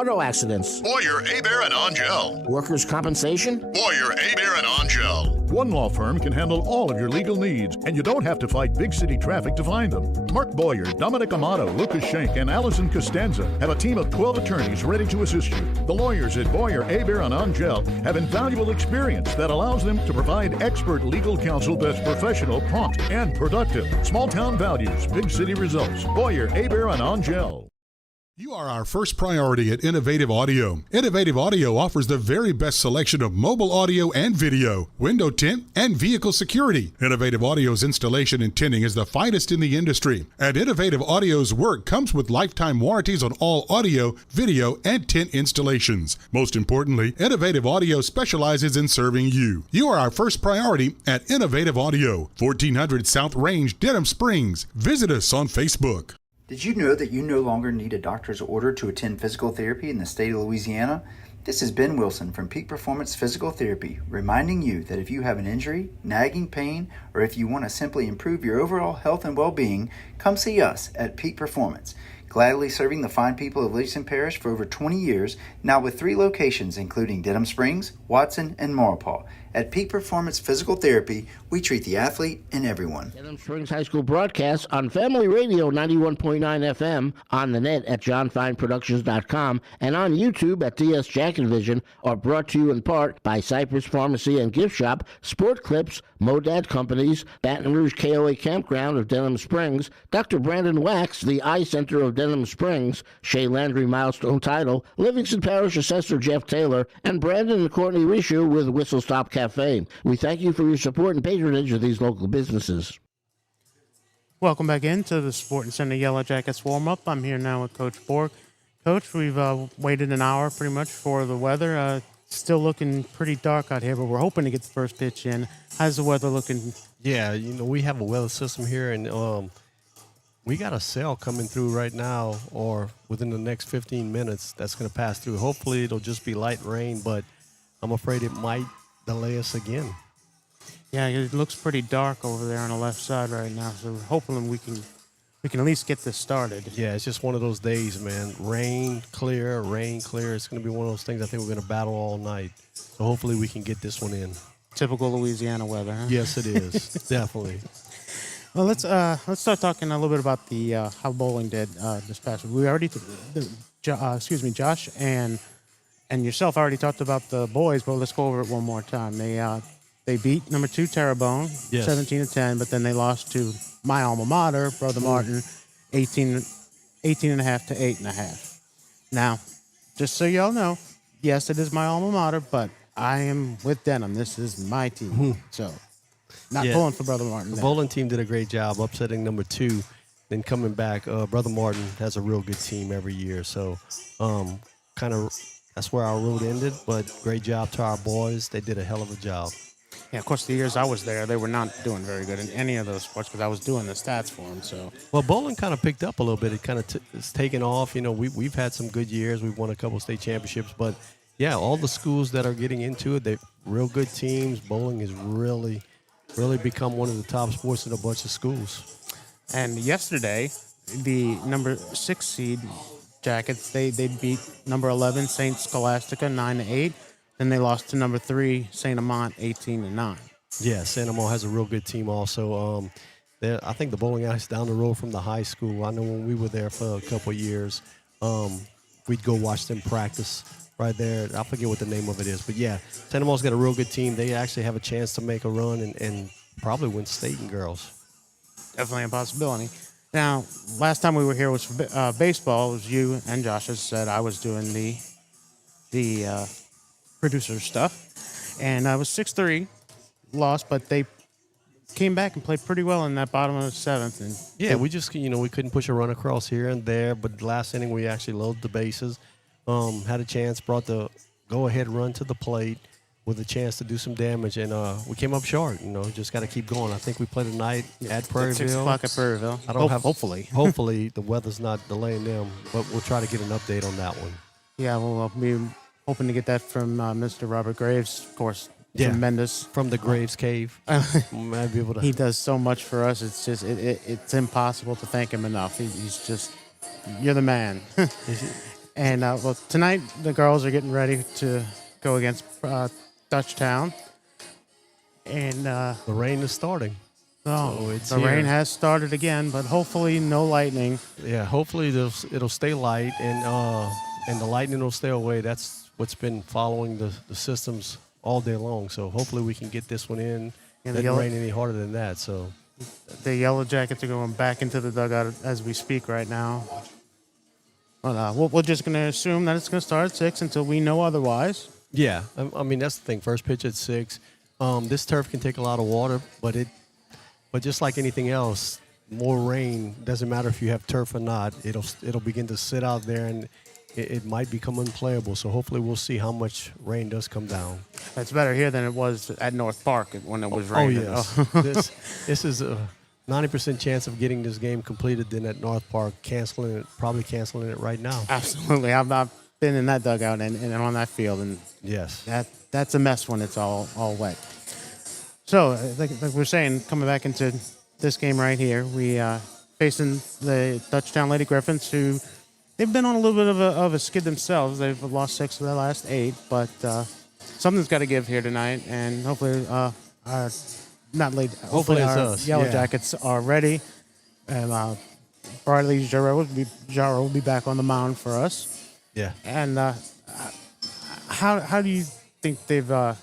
auto accidents? Boyer, Hebert, and Angel. Workers' compensation? Boyer, Hebert, and Angel. One law firm can handle all of your legal needs, and you don't have to fight big city traffic to find them. Mark Boyer, Dominic Amato, Lucas Schenck, and Allison Costanza have a team of 12 attorneys ready to assist you. The lawyers at Boyer, Hebert, and Angel have invaluable experience that allows them to provide expert legal counsel that's professional, prompt, and productive. Small town values, big city results. Boyer, Hebert, and Angel. You are our first priority at Innovative Audio. Innovative Audio offers the very best selection of mobile audio and video, window tint, and vehicle security. Innovative Audio's installation and tinting is the finest in the industry, and Innovative Audio's work comes with lifetime warranties on all audio, video, and tint installations. Most importantly, Innovative Audio specializes in serving you. You are our first priority at Innovative Audio, 1400 South Range, Denham Springs. Visit us on Facebook. Did you know that you no longer need a doctor's order to attend physical therapy in the state of Louisiana? This is Ben Wilson from Peak Performance Physical Therapy, reminding you that if you have an injury, nagging pain, or if you want to simply improve your overall health and well-being, come see us at Peak Performance. Gladly serving the fine people of Livingston Parish for over 20 years, now with 3 locations including Denham Springs, Watson, and Maurepas. At Peak Performance Physical Therapy, we treat the athlete and everyone. Denham Springs High School broadcasts on Family Radio 91.9 FM, on the net at johnfineproductions.com, and on YouTube at DS Jack and Vision, are brought to you in part by Cypress Pharmacy and Gift Shop, Sport Clips, Modad Companies, Baton Rouge KOA Campground of Denham Springs, Dr. Brandon Wax, the Eye Center of Denham Springs, Shea Landry Milestone Title, Livingston Parish Assessor Jeff Taylor, and Brandon and Courtney Rishu with Whistle Stop Cafe. We thank you for your support and patronage of these local businesses. Welcome back into the Sporting Center Yellow Jackets warm-up. I'm here now with Coach Bork. Coach, we've waited an hour pretty much for the weather. Still looking pretty dark out here, but we're hoping to get the first pitch in. How's the weather looking? Yeah, we have a weather system here, and we got a cell coming through right now, or within the next 15 minutes, that's going to pass through. Hopefully, it'll just be light rain, but I'm afraid it might delay us again. Yeah, it looks pretty dark over there on the left side right now, so we're hoping we can at least get this started. Yeah, it's just one of those days, man. Rain, clear. It's going to be one of those things I think we're going to battle all night. So hopefully we can get this one in. Typical Louisiana weather, huh? Yes, it is. Definitely. Well, let's start talking a little bit about the how bowling did this past week. We already, Josh and yourself already talked about the boys, but let's go over it one more time. They beat number 2 Terrebonne, 17-10, but then they lost to my alma mater, Brother Martin, 18.5 to 8.5. Now, just so y'all know, yes, it is my alma mater, but I am with Denham. This is my team, so not pulling for Brother Martin. The bowling team did a great job upsetting number 2, then coming back. Brother Martin has a real good team every year, so kind of that's where our road ended, but great job to our boys. They did a hell of a job. Yeah, of course, the years I was there, they were not doing very good in any of those sports because I was doing the stats for them. So, well, bowling kind of picked up a little bit. It kind of it's taken off. We've had some good years. We've won a couple state championships, but yeah, all the schools that are getting into it, they're real good teams. Bowling has really, really become one of the top sports in a bunch of schools. And yesterday, the number 6 seed Jackets, they beat number 11 St. Scholastica 9-8. Then they lost to number 3 St. Amant 18-9. Yeah, St. Amant has a real good team also. I think the bowling alley's down the road from the high school. I know when we were there for a couple of years, we'd go watch them practice right there. I forget what the name of it is, but yeah, St. Amant's got a real good team. They actually have a chance to make a run and probably win state in girls. Definitely a possibility. Now, last time we were here was for baseball. It was you and Josh, as said. I was doing the producer stuff, and I was 6-3, lost, but they came back and played pretty well in that bottom of the 7th. And yeah, we just we couldn't push a run across here and there, but last inning we actually loaded the bases, had a chance, brought the go-ahead run to the plate with a chance to do some damage, and we came up short. Just got to keep going. I think we played tonight at Prairieville. 6 o'clock at Prairieville. Hopefully the weather's not delaying them, but we'll try to get an update on that one. Yeah, we'll be hoping to get that from Mr. Robert Graves, of course. Yeah, tremendous from the Graves Cave. Might be able to. He does so much for us. It's just it's impossible to thank him enough. He's just, you're the man. And well, tonight the girls are getting ready to go against Dutchtown. And the rain is starting. Oh, so the rain has started again, but hopefully no lightning. Yeah, hopefully it'll stay light, and the lightning will stay away. That's what's been following the systems all day long. So hopefully we can get this one in. It doesn't rain any harder than that. So the Yellow Jackets are going back into the dugout as we speak right now. But we're just going to assume that it's going to start at 6 until we know otherwise. Yeah, I mean that's the thing. First pitch at 6. This turf can take a lot of water, but just like anything else, more rain doesn't matter if you have turf or not. It'll begin to sit out there, and it might become unplayable. So hopefully we'll see how much rain does come down. It's better here than it was at North Park when it was raining. Oh yes, this is a 90% chance of getting this game completed than at North Park, probably canceling it right now. Absolutely, I've been in that dugout and on that field, and yes, that's a mess when it's all wet. So, like we're saying, coming back into this game right here, we facing the Dutchtown Lady Griffins, who they've been on a little bit of a skid themselves. They've lost 6 of their last 8, but something's got to give here tonight, and hopefully our Yellow Jackets are ready, and Bradley Jarreau will be back on the mound for us. Yeah. And how do you think they've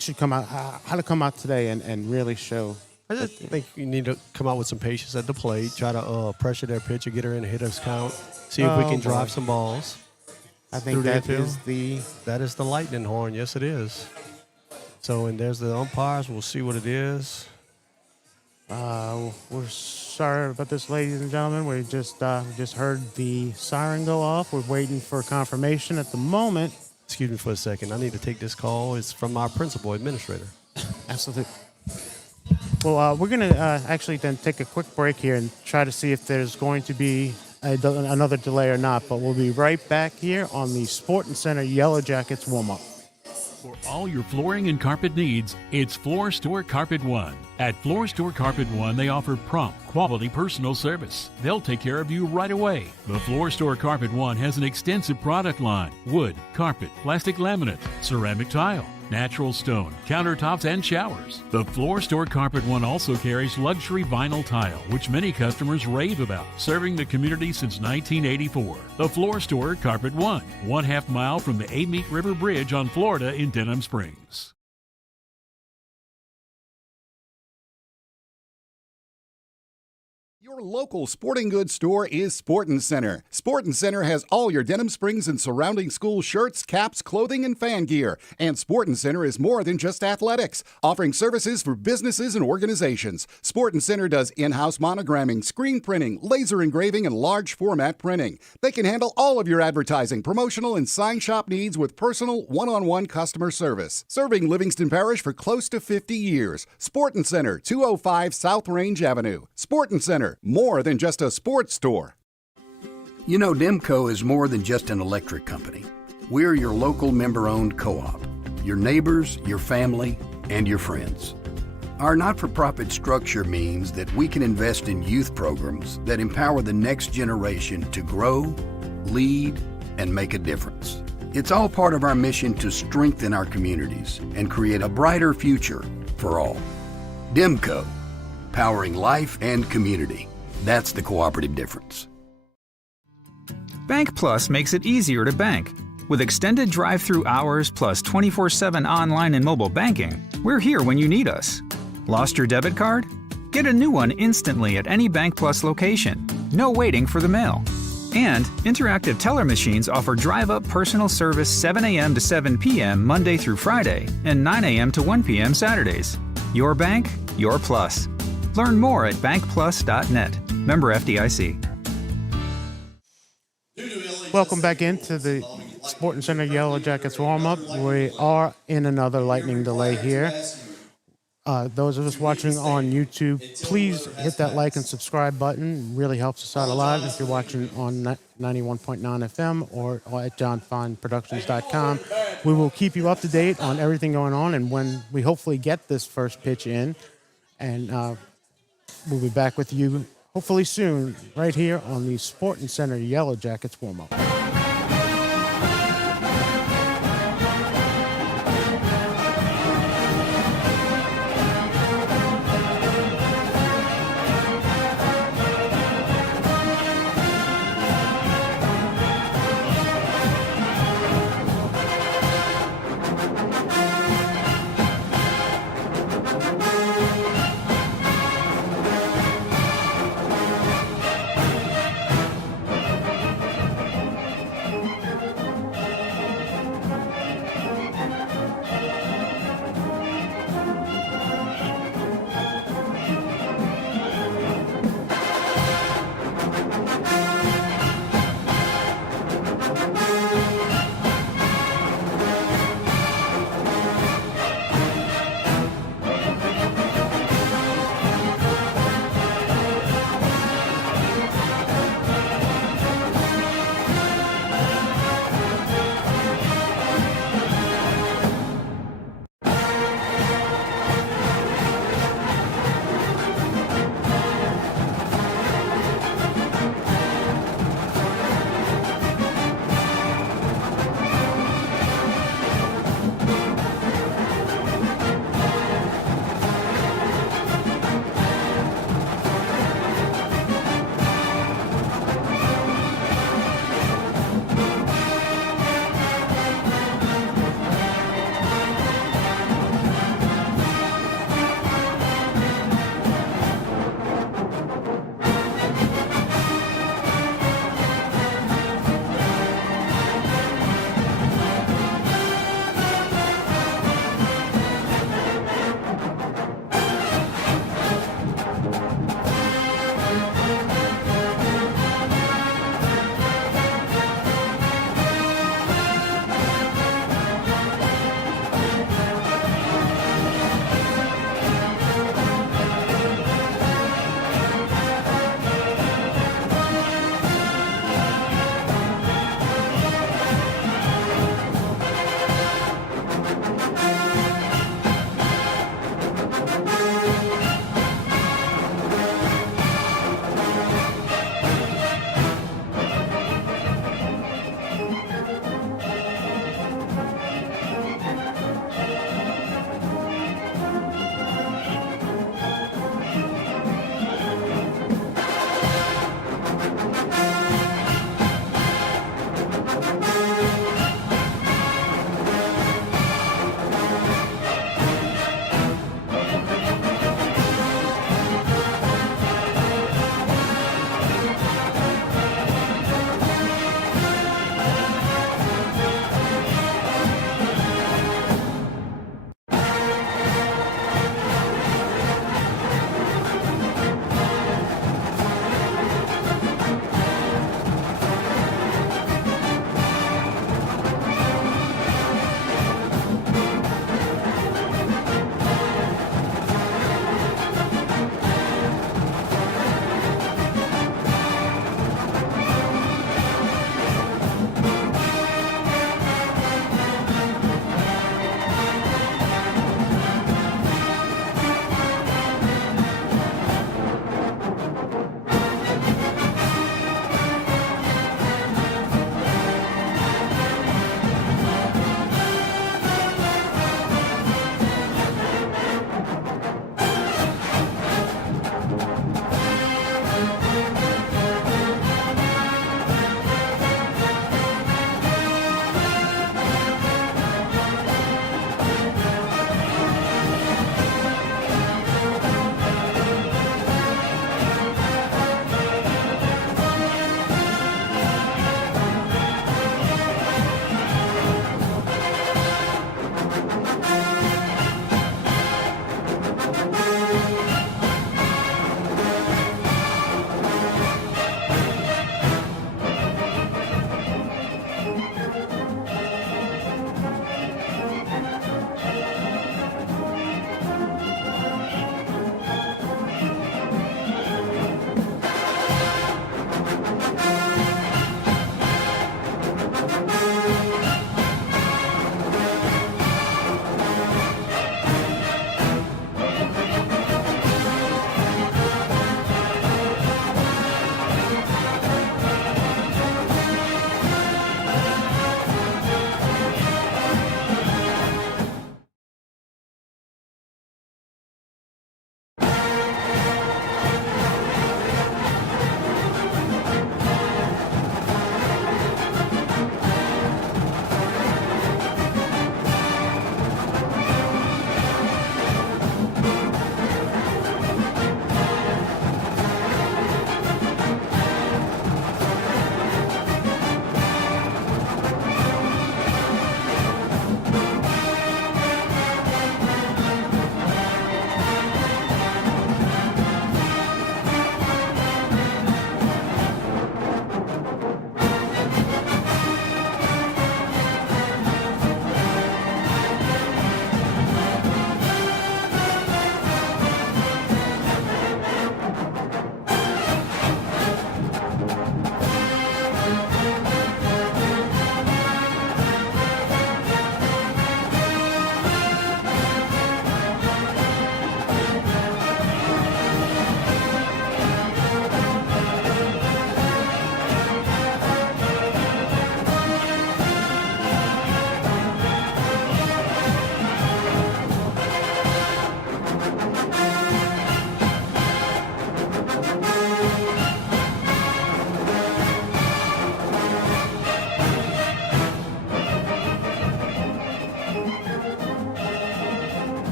should come out? How to come out today and really show? I just think you need to come out with some patience at the plate, try to pressure their pitcher, get her in a hitter's count, see if we can drive some balls. I think that is the lightning horn. Yes, it is. So, and there's the umpires. We'll see what it is. We're sorry about this, ladies and gentlemen. We just heard the siren go off. We're waiting for confirmation at the moment. Excuse me for a second. I need to take this call. It's from our principal administrator. Absolutely. Well, we're going to actually then take a quick break here and try to see if there's going to be another delay or not. But we'll be right back here on the Sporting Center Yellow Jackets warm-up. For all your flooring and carpet needs, it's Floor Store Carpet One. At Floor Store Carpet One, they offer prompt, quality personal service. They'll take care of you right away. The Floor Store Carpet One has an extensive product line: wood, carpet, plastic laminate, ceramic tile, natural stone, countertops, and showers. The Floor Store Carpet One also carries luxury vinyl tile, which many customers rave about, serving the community since 1984. The Floor Store Carpet One, 1/2 mile from the Amite River Bridge on Florida in Denham Springs. Your local sporting goods store is Sporting Center. Sporting Center has all your Denham Springs and surrounding school shirts, caps, clothing, and fan gear. And Sporting Center is more than just athletics, offering services for businesses and organizations. Sporting Center does in-house monogramming, screen printing, laser engraving, and large format printing. They can handle all of your advertising, promotional, and sign shop needs with personal, one-on-one customer service. Serving Livingston Parish for close to 50 years. Sporting Center, 205 South Range Avenue. Sporting Center, more than just a sports store. You know, Demco is more than just an electric company. We're your local member-owned co-op, your neighbors, your family, and your friends. Our not-for-profit structure means that we can invest in youth programs that empower the next generation to grow, lead, and make a difference. It's all part of our mission to strengthen our communities and create a brighter future for all. Demco, powering life and community. That's the cooperative difference. Bank Plus makes it easier to bank. With extended drive-through hours plus 24/7 online and mobile banking, we're here when you need us. Lost your debit card? Get a new one instantly at any Bank Plus location. No waiting for the mail. And interactive teller machines offer drive-up personal service 7 a.m. to 7 p.m. Monday through Friday and 9 a.m. to 1 p.m. Saturdays. Your bank, your plus. Learn more at bankplus.net. Member FDIC. Welcome back into the Sporting Center Yellow Jackets warm-up. We are in another lightning delay here. Those of us watching on YouTube, please hit that like and subscribe button. It really helps us out a lot if you're watching on 91.9 FM or at johnfineproductions.com. We will keep you up to date on everything going on, and when we hopefully get this first pitch in, and we'll be back with you hopefully soon right here on the Sporting Center Yellow Jackets warm-up.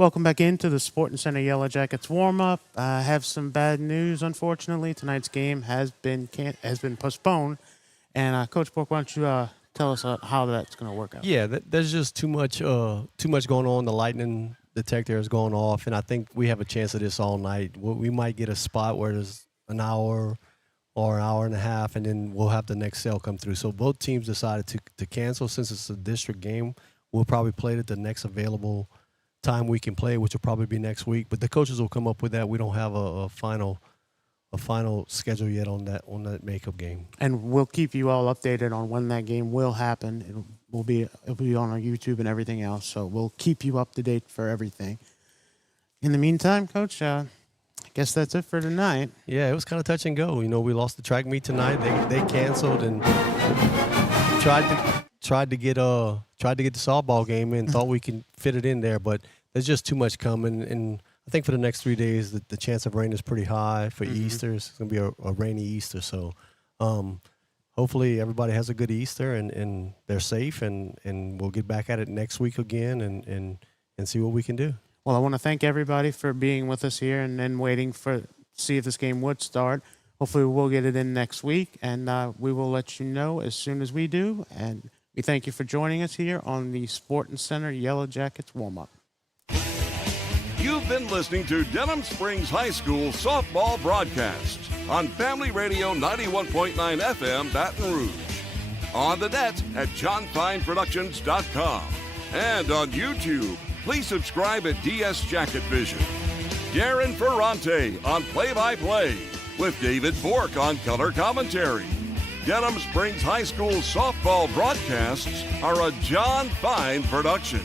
Welcome back into the Sporting Center Yellow Jackets warm-up. I have some bad news, unfortunately. Tonight's game has been postponed. And, Coach Bork, why don't you tell us how that's going to work out? Yeah, there's just too much going on. The lightning detector is going off, and I think we have a chance of this all night. We might get a spot where there's an hour or an hour and a half, and then we'll have the next cell come through. So both teams decided to cancel. Since it's a district game, we'll probably play it at the next available time we can play, which will probably be next week. But the coaches will come up with that. We don't have a final schedule yet on that makeup game. And we'll keep you all updated on when that game will happen. It'll be on our YouTube and everything else. So we'll keep you up to date for everything. In the meantime, Coach, I guess that's it for tonight. Yeah, it was kind of touch and go. We lost the track meet tonight. They canceled and tried to get the softball game in. Thought we can fit it in there, but there's just too much coming. And I think for the next 3 days, the chance of rain is pretty high. For Easter, it's going to be a rainy Easter. So hopefully everybody has a good Easter and they're safe, and we'll get back at it next week again and see what we can do. Well, I want to thank everybody for being with us here and then waiting to see if this game would start. Hopefully we'll get it in next week, and we will let you know as soon as we do. And we thank you for joining us here on the Sporting Center Yellow Jackets warm-up. You've been listening to Denham Springs High School softball broadcast on Family Radio 91.9 FM Baton Rouge, on the net at johnfineproductions.com, and on YouTube. Please subscribe at DS Jacket Vision. Darren Ferrante on play-by-play, with David Bork on color commentary. Denham Springs High School softball broadcasts are a John Fine production.